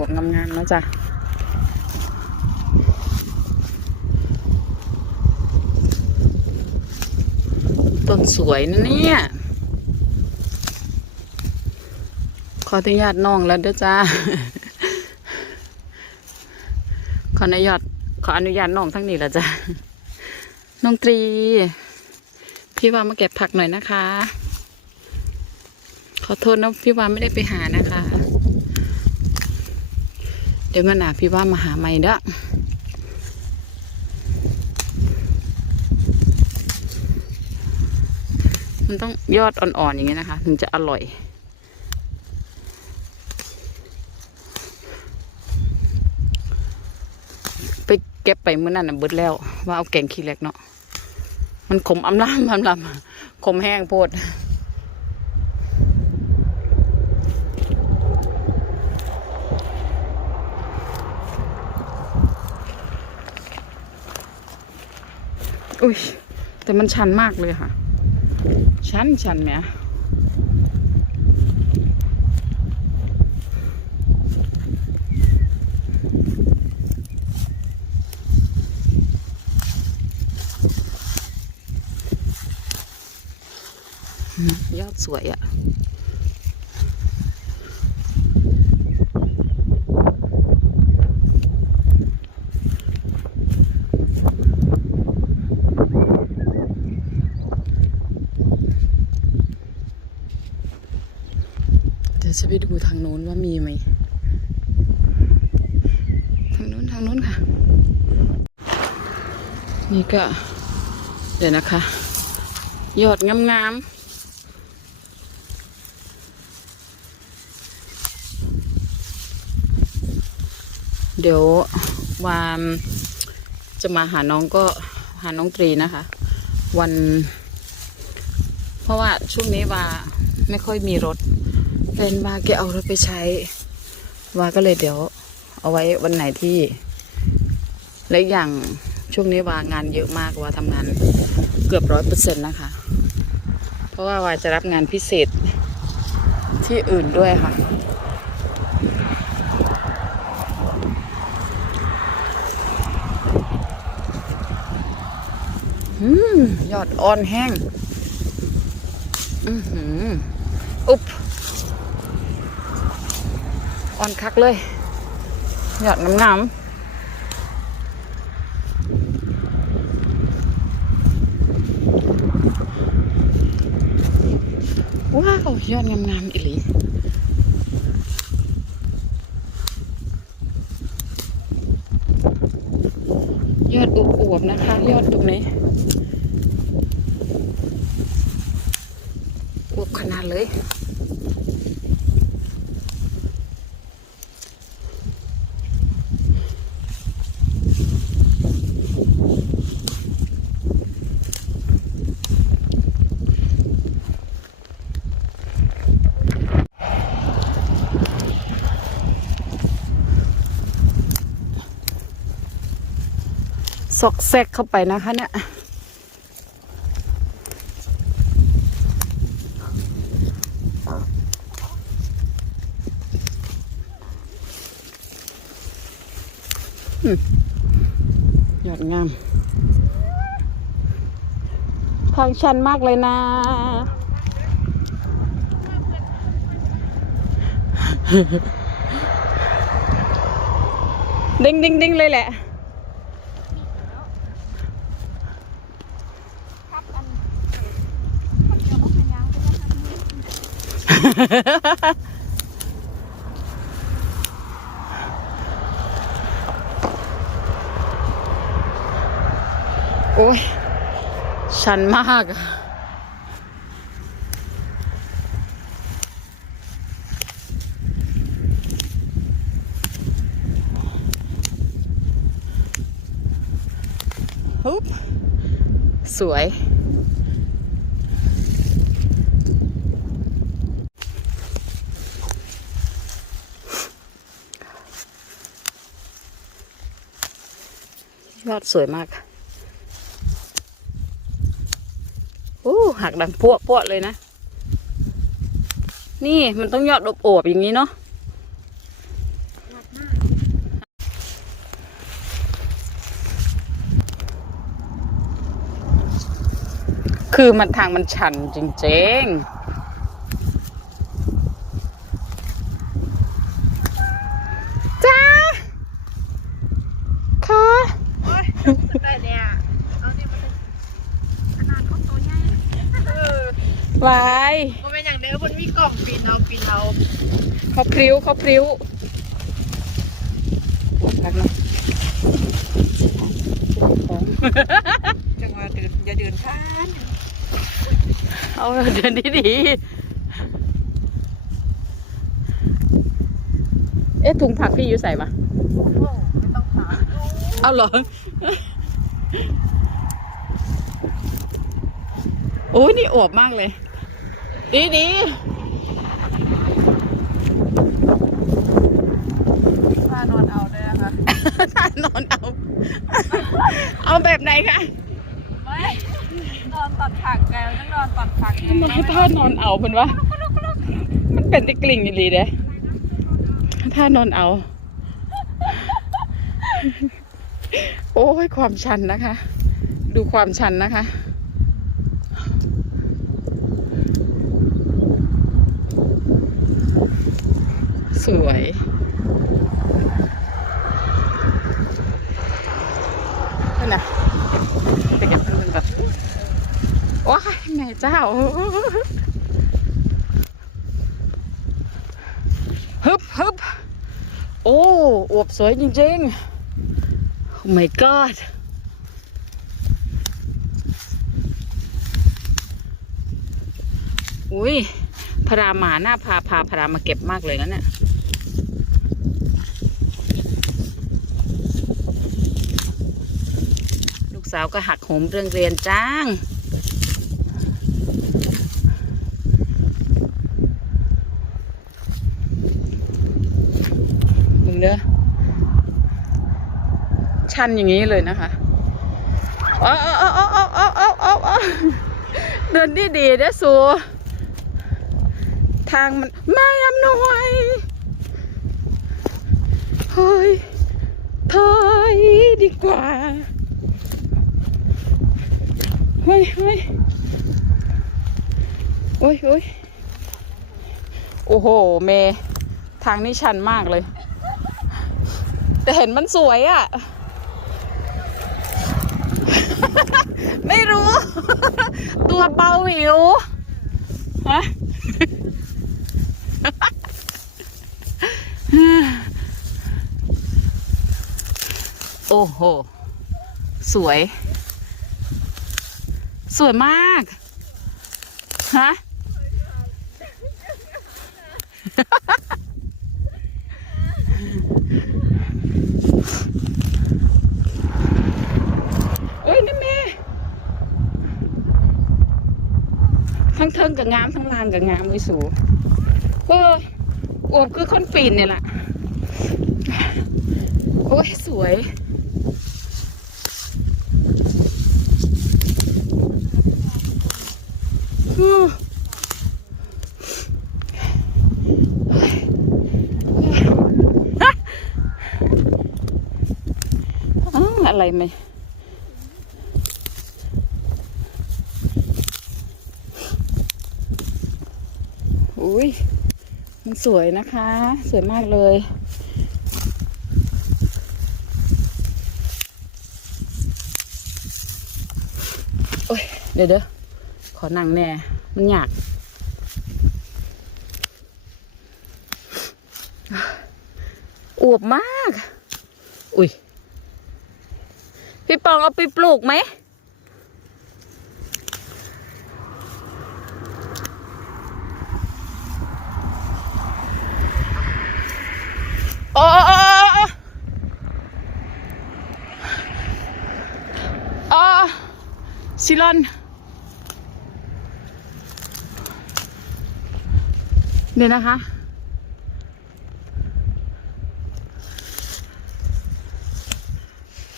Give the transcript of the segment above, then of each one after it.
วบงามๆนะจ้ะต้นสวยนะเนี่ย ขออนุญาตน้องแล้วเด้อจ้า ขออนุญาตขออนุญาตน้องทั้งนี้แล้วจ้ะน้องตรี พี่วามาเก็บผักหน่อยนะคะ ขอโทษนะพี่วาไม่ได้ไปหานะคะ เดี๋ยวมันหนาพี่ว่ามาหาใหม่เด้อมันต้องยอดอ่อนๆอย่างเงี้ยนะคะ ถึงจะอร่อย ไปเก็บไปเมื่อนั้นนะเบิดแล้ว ว่าเอาแกงขี้เล็กเนาะมันขมอำลำอำลำขมแห้งโพด อุ้ยแต่มันชันมากเลยค่ะ ชันชันไหมอืมยอดสวยอะ่ะ เดี๋ยวจะ ไปดูทางโน้นว่ามีไหม ทางโน้นทางโน้นค่ะ นี่ก็ เดี๋ยวนะคะ ยอดงามๆเดี๋ยววามจะมาหาน้องก็หาน้องตรีนะคะ วัน เพราะว่าช่วงนี้ว่าไม่ค่อยมีรถ แฟนว่าแกเอารถไปใช้วาก็เลยเดี๋ยว เอาไว้วันไหนที่และอย่างช่วงนี้ว่างานเยอะมากว่าทำงานเกือบร้อยเปอร์เซ็นต์นะคะ เพราะว่าวาจะรับงานพิเศษที่อื่นด้วยค่ะอืมยอดอ่อนแห้ง อือหือ อุ๊บ อนคักเลย หยอดน้ำน้ำว้าวยอดงามๆอีหลียอดอวบๆนะคะ ยอดตรงนี้อวบขนาดเลย ซอกแซกเข้าไปนะคะเนี่ยอืมยอดงาม ทางชันมากเลยนะ ดิ้งดิ้งดิ้งเลยแหละ ครับอันคนเดียวก็พยางไปแล้วครับ โอ้ย ชันมากอะฮึบสวย ยอดสวยมากโอ้หักดังพวกพวกเลยนะ นี่มันต้องยอดอบโอบอย่างนี้เนาะคือมันทางมันชันจริงๆ จ้าค่ะ โอ้ยแต่เนี่ยเอาเนี่ยมันขนาดเขาตัวใหญ่เออ วาย มันเป็นอย่างเดียวมันมีกล่องปีนเอาปีนเอา เขาพริ้วเขาพริ้วรักนะจังหวะเดินอย่าเดินผ่านเอาเดินดีดีเอ๊ะถุงผักพี่อยู่ใส่ปะไม่ต้องถาเอาเหรอโอ้ยนี่อวบมากเลย ดีดี พานอนเอาเลย นะคะๆนอนเอา เอาแบบไหนคะไม่นอนตัดผักไงต้องนอนตัดผักไงทำไมท่านอนเอาเป็นวะมันเป็นติกลิ่งอีหลีเด้ท่านอนเอา โอ้ยความชันนะคะ ดูความชันนะคะสวยนั่นนะไปเก็บเงินก่อน ว้ายแม่เจ้าฮึบฮึบโอ้อวบสวยจริงๆ Oh my god อุ้ยพรามาหน้าพาพาพรามาเก็บมากเลยนะเนี่ยลูกสาวก็หักโหมเรื่องเรียนจ้าง เด้อชันอย่างนี้เลยนะคะเอาเอาเอาเอาเอาเอาเอาเอาเดินดีดีๆเด้อสูทางมันไม่อำนวยเฮ้ยถอยดีกว่าเฮ้ยเฮ้ยโอ้ยโอ้ยโอ้โหเมทางนี้ชันมากเลย แต่เห็นมันสวยอะ่ะ ไม่รู้ ตัวเบาหิวฮะโอ้โห สวย สวยมาก ฮะ เอ้ยนี่แม่ทั้งเทิงกับงาม ทั้งลางกับงามไว้สูเอออวบคือคนปีนเนี่ยแหละโอ้ย สวยอืมอ้าวอะไรไหม อุ้ย มัน สวยนะคะ สวยมากเลย โอ้ย เดี๋ยวเดี๋ยวขอนั่งแน่ มันอยากอวบมาก อุ้ย พี่ปองเอาไปปลูกไหม โอ้โอ้โอ้โอ้โอ้ซิลอนเดี๋ยวนะคะ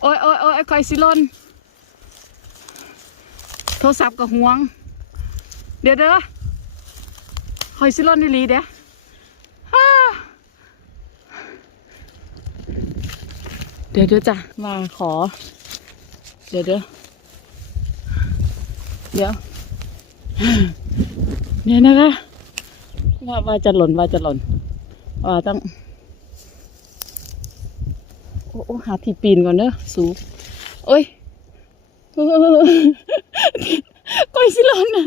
โอ้ยโอ้ยโอ้ยคอยซิลอนโทรศัพท์กับห่วง เดี๋ยวเด้อคอยซิลอนดีหลีเด้ออ้า เดี๋ยวเดี๋ยวจ้ะมาขอ เดี๋ยวเดี๋ยวเดี๋ยวเนี่ยนะคะว่าว่าจะหล่นว่าจะหล่นว่าต้อง โอ้โอ้หาที่ปีนก่อนเนอะสูงโอ้ยก้อยสิหล่นนะ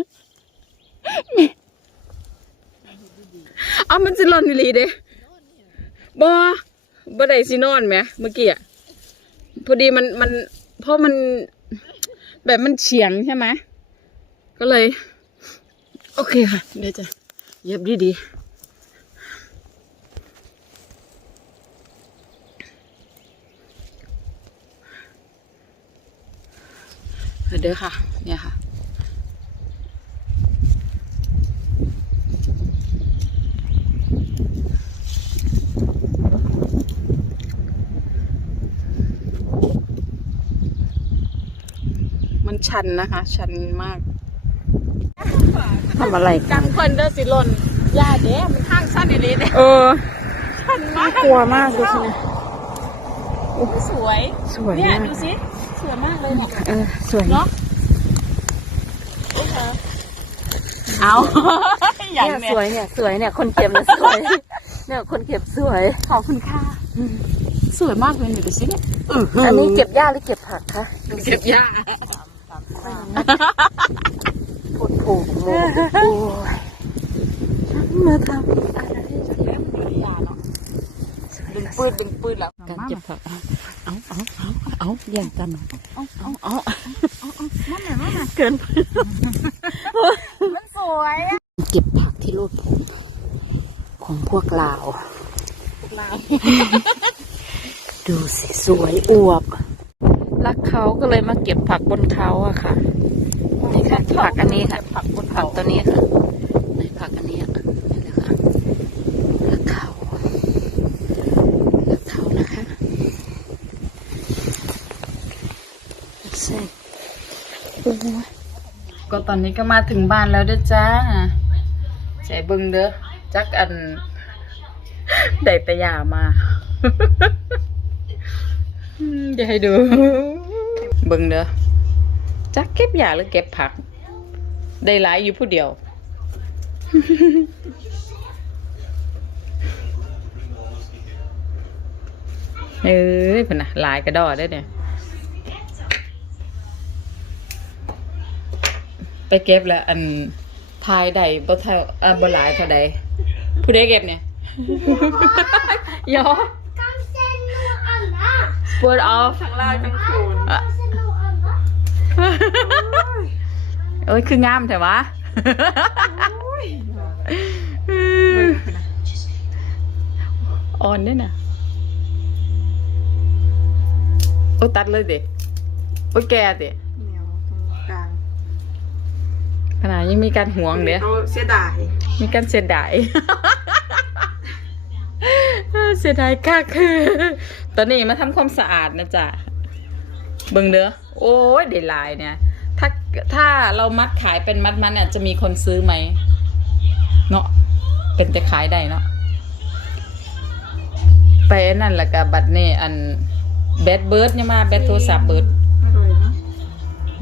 แม่เอามันสิหล่นอีหลีเด้บ่บ่ได้สินอนไหมเมื่อกี้อะ พอดีมันมัน เพราะมันแบบมันเฉียงใช่ไหมก็เลย โอเคค่ะ เดี๋ยวจะเย็บดีๆเดี๋ยวค่ะ เนี่ยค่ะ มันชันนะคะ ชันมากทำอะไรกังคนเด้อสิหล่นยาเด้มันข้างสั้นอีหลีเด้เออชันมากกลัวมากดูสินะสวยสวยเนี่ยมากดูสิสวยมากเลยเนี่ยเออสวยเนาะเอาอย่างเนี่ยเนี้สยวยเนี่ยสวยเนี่ยคนเก็บเนี่ยสวย เนี่ยคนเก็บสวย ขอบคุณค่ะสวยมากเลยเนี่ยดูสิเนี่ยอันนี้เก็บหญ้าหรือเก็บผักคะ เก็บยา ปวดผูกเลยโอ้ยฉันมาทำอะไรดึงปืนดึงปืนแล้วการเก็บผักเอาเอาเอาเอาแย่งกันเอาเอาเอานั่นแหละนั่นหละเกินมันสวยอะเก็บผักที่รูดผมของพวกเราวเราดูสิสวยอวบ เขาก็เลยมาเก็บผักบนเขาอะค่ะ นี่ค่ะผักอันนี้ค่ะ ผักบนผักตัวนี้ค่ะในผักอันนี้อะนี่แหละค่ะรักเขารักเขานะคะใช่ก็ตอนนี้ก็มาถึงบ้านแล้วเด้อจ้าใจเบึงเด้อจักอันได้แต่ยามาอืมเดี๋ยวให้ดู เบิ่งเด้อจักเก็บยาหรือเก็บผัก ได้หลายอยู่ผู้เดียว เอ้ยเพิ่นน่ะหลายกระดอได้อเนี่ยไปเก็บแล้วอันทายใดบ่เท่าอ่าบ่หลายเท่าใดผู้ใดเก็บเนี่ยยอ Spurt off ทั้งลายทั้งโคนอะ เอ้ย คืองามแต่วะอ่อนด้วยนะโอ้ตัดเลยดิโอ้แกดิเหนียวตรงกลางขนาดยังมีการห่วงเดี๋ยวเขาเสียดาย มีการเสียดายเสียดายค่ะคือ ตอนนี้มาทำความสะอาดนะจ๊ะ เบิ่งเด้อโอ้ยเดลายเนี่ย ถ้าถ้าเรามัดขายเป็นมัดมันเนี่ยจะมีคนซื้อไหมเนาะเป็นจะขายได้เนาะไปอันนั่นแหละกับบัตรนี่อันแบดเบิร์ดเนี่ยมาแบดโทรศัพท์เบิร์ดอร่อยเนาะ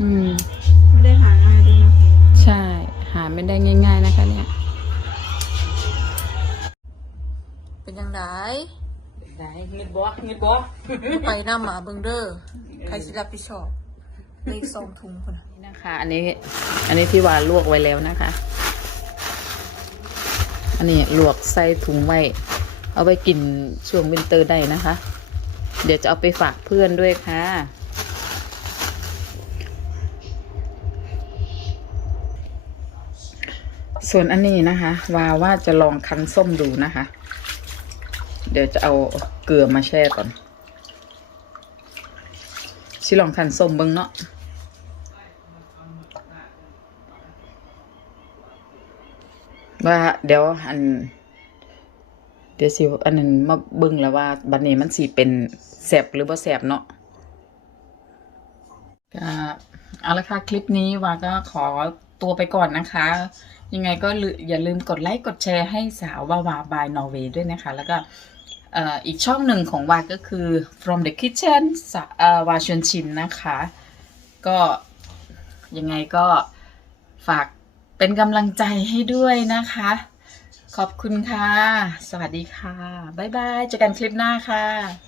อืมไม่ได้หาง่ายด้วยนะใช่ หาไม่ได้ง่าย ๆ นะคะเนี่ย เป็นยังไง ได้เงินบ่เงินบ่ไปหน้าหมาเบิงเดอร์ใครสิรับผิดชอบเลขสองถุงคนน่ะนี่นะคะ อันนี้ อันนี้ที่ว่าลวกไว้แล้วนะคะ อันนี้ลวกใส่ถุงไว้ เอาไว้กินช่วงวินเตอร์ได้นะคะ เดี๋ยวจะเอาไปฝากเพื่อนด้วยค่ะ ส่วนอันนี้นะคะว่าว่าจะลองคั้นส้มดูนะคะ เดี๋ยวจะเอาเกลือมาแช่ก่อน ชิลองคันส้มเบิ้งเนาะว่าเดี๋ยวอัน เดี๋ยวสิอันนั้นมาเบิ่งแล้วว่า บัดนี้มันสิเป็นแสบหรือบ่แสบเนาะก็เอาละค่ะ คลิปนี้ว่าก็ขอตัวไปก่อนนะคะ ยังไงก็อย่าลืมกดไลค์ กดแชร์ให้สาววาวาบายนอร์เวย์ด้วยนะคะ แล้วก็ อีกช่องหนึ่งของวาก็คือ from the kitchen สะเอ่อวาชวนชิมนะคะ ก็ยังไงก็ฝากเป็นกำลังใจให้ด้วยนะคะ ขอบคุณค่ะ สวัสดีค่ะ บ๊ายบาย เจอกันคลิปหน้าค่ะ